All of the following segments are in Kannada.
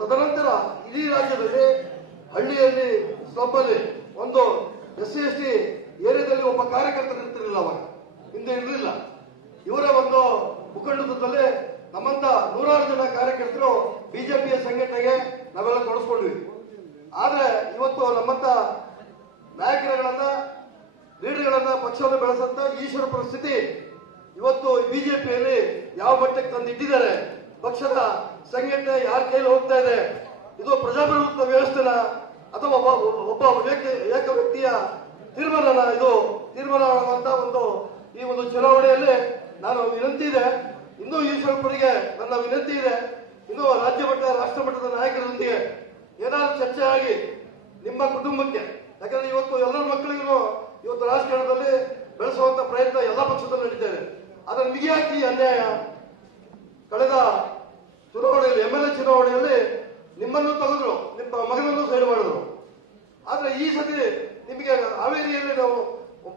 ತದನಂತರ ಇಡೀ ರಾಜ್ಯದಲ್ಲಿ ಹಳ್ಳಿಯಲ್ಲಿ ಸ್ಲಬ್ಬಲ್ಲಿ ಒಂದು SC ST ಏರಿಯಾದಲ್ಲಿ ಒಬ್ಬ ಕಾರ್ಯಕರ್ತರು ಇರ್ತಿರಲಿಲ್ಲ, ಅವಾಗ ಹಿಂದೆ ಇರಲಿಲ್ಲ. ಇವರ ಒಂದು ಮುಖಂಡತ್ವದಲ್ಲಿ ನಮ್ಮಂತ 100 ಜನ ಕಾರ್ಯಕರ್ತರು ಬಿಜೆಪಿಯ ಸಂಘಟನೆಗೆ ನಾವೆಲ್ಲ ತೊಡಸ್ಕೊಂಡ್ವಿ. ಆದ್ರೆ ಇವತ್ತು ನಮ್ಮಂತ ನಾಯಕರುಗಳನ್ನ ಲೀಡರ್ಗಳನ್ನ ಪಕ್ಷವನ್ನು ಬೆಳೆಸಂತ ಈಶ್ವರ ಪರಿಸ್ಥಿತಿ ಇವತ್ತು ಬಿಜೆಪಿಯಲ್ಲಿ ಯಾವ ಮಟ್ಟಕ್ಕೆ ತಂದಿಟ್ಟಿದ್ದಾರೆ, ಪಕ್ಷದ ಸಂಘಟನೆ ಯಾರ ಕೈಲಿ ಹೋಗ್ತಾ ಇದೆ, ಇದು ಪ್ರಜಾಪ್ರಭುತ್ವ ವ್ಯವಸ್ಥೆನ ಅಥವಾ ಒಬ್ಬ ಏಕ ವ್ಯಕ್ತಿಯ ತೀರ್ಮಾನನ, ಇದು ತೀರ್ಮಾನ ಮಾಡುವಂತ ಈ ಒಂದು ಚುನಾವಣೆಯಲ್ಲಿ ನಾನು ವಿನಂತಿ ಇದೆ. ಇನ್ನೂ ಈಶ್ವರಪ್ಪರಿಗೆ ನನ್ನ ವಿನಂತಿ ಇದೆ, ಇನ್ನು ರಾಜ್ಯ ಮಟ್ಟ ರಾಷ್ಟ್ರ ಮಟ್ಟದ ನಾಯಕರೊಂದಿಗೆ ಏನಾದರೂ ಚರ್ಚೆ ಆಗಿ ನಿಮ್ಮ ಕುಟುಂಬಕ್ಕೆ, ಯಾಕಂದ್ರೆ ಇವತ್ತು ಎಲ್ಲರ ಮಕ್ಕಳಿಗೂ ಇವತ್ತು ರಾಜಕಾರಣದಲ್ಲಿ ಬೆಳೆಸುವಂತ ಪ್ರಯತ್ನ ಎಲ್ಲ ಪಕ್ಷದಲ್ಲೂ ನಡೀತಾ ಇದೆ. ಆದ್ರೆ ನಿಮಗೆ ಅನ್ಯಾಯ ಕಳೆದ ಚುನಾವಣೆಯಲ್ಲಿ MLA ಚುನಾವಣೆಯಲ್ಲಿ ನಿಮ್ಮನ್ನು ತೆಗೆದ್ರು, ನಿಮ್ಮ ಮಗನನ್ನು ಸೈಡ್ ಮಾಡಿದ್ರು. ಆದ್ರೆ ಈ ಸತಿ ನಿಮಗೆ ಹಾವೇರಿಯಲ್ಲಿ ನಾವು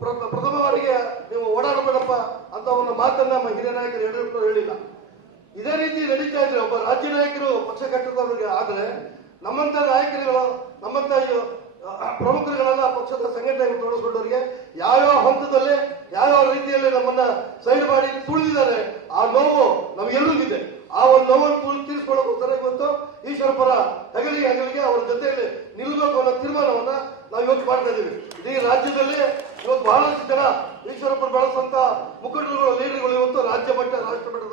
ಪ್ರಥಮ ಬಾರಿಗೆ ನೀವು ಓಡಾಡಬೇಡಪ್ಪ ಅಂತ ಒಂದು ಮಾತನ್ನ ನಮ್ಮ ಹಿರಿಯ ನಾಯಕರು ಹೇಳಿಲ್ಲ. ಇದೇ ರೀತಿ ನಡೀತಾ ಇದ್ರೆ ಒಬ್ಬ ರಾಜ್ಯ ನಾಯಕರು ಪಕ್ಷ ಕಟ್ಟಿದವರಿಗೆ ಆದ್ರೆ ನಮ್ಮಂತ ನಾಯಕರುಗಳು ನಮ್ಮಂತ ಪ್ರಮುಖರುಗಳೆಲ್ಲ ಪಕ್ಷದ ಸಂಘಟನೆಗೆ ತೋರಿಸ್ಕೊಂಡವರಿಗೆ ಯಾವ್ಯಾವ ಹಂತದಲ್ಲಿ ಯಾವ್ಯಾವ ರೀತಿಯಲ್ಲಿ ನಮ್ಮನ್ನ ಸೈಡ್ ಮಾಡಿ ತುಳಿದಿದ್ದಾರೆ, ಆ ನೋವು ನಮಗೆಲ್ಲರಿಗಿದೆ. ಆ ಒಂದು ನೋವನ್ನು ತೀರಿಸಿಕೊಳ್ಳೋಕೋಸ್ಕರ ಇವತ್ತು ಈಶ್ವರಪ್ಪರ ಹೆಗಲಿಗೆ ಅವರ ಜೊತೆಯಲ್ಲಿ ನಿಲ್ಲಬೇಕು ಅನ್ನೋ ತೀರ್ಮಾನವನ್ನ ನಾವು ಇವತ್ತು ಮಾಡ್ತಾ ಇದ್ದೀವಿ. ಇಡೀ ರಾಜ್ಯದಲ್ಲಿ ಇವತ್ತು ಬಹಳಷ್ಟು ಜನ ಈಶ್ವರಪ್ಪರು ಬೆಳೆಸುವಂತ ಮುಖಂಡರುಗಳು ಲೀಡರ್ಗಳು ಇವತ್ತು ರಾಜ್ಯ ಮಟ್ಟ ರಾಷ್ಟ್ರ ಮಟ್ಟದ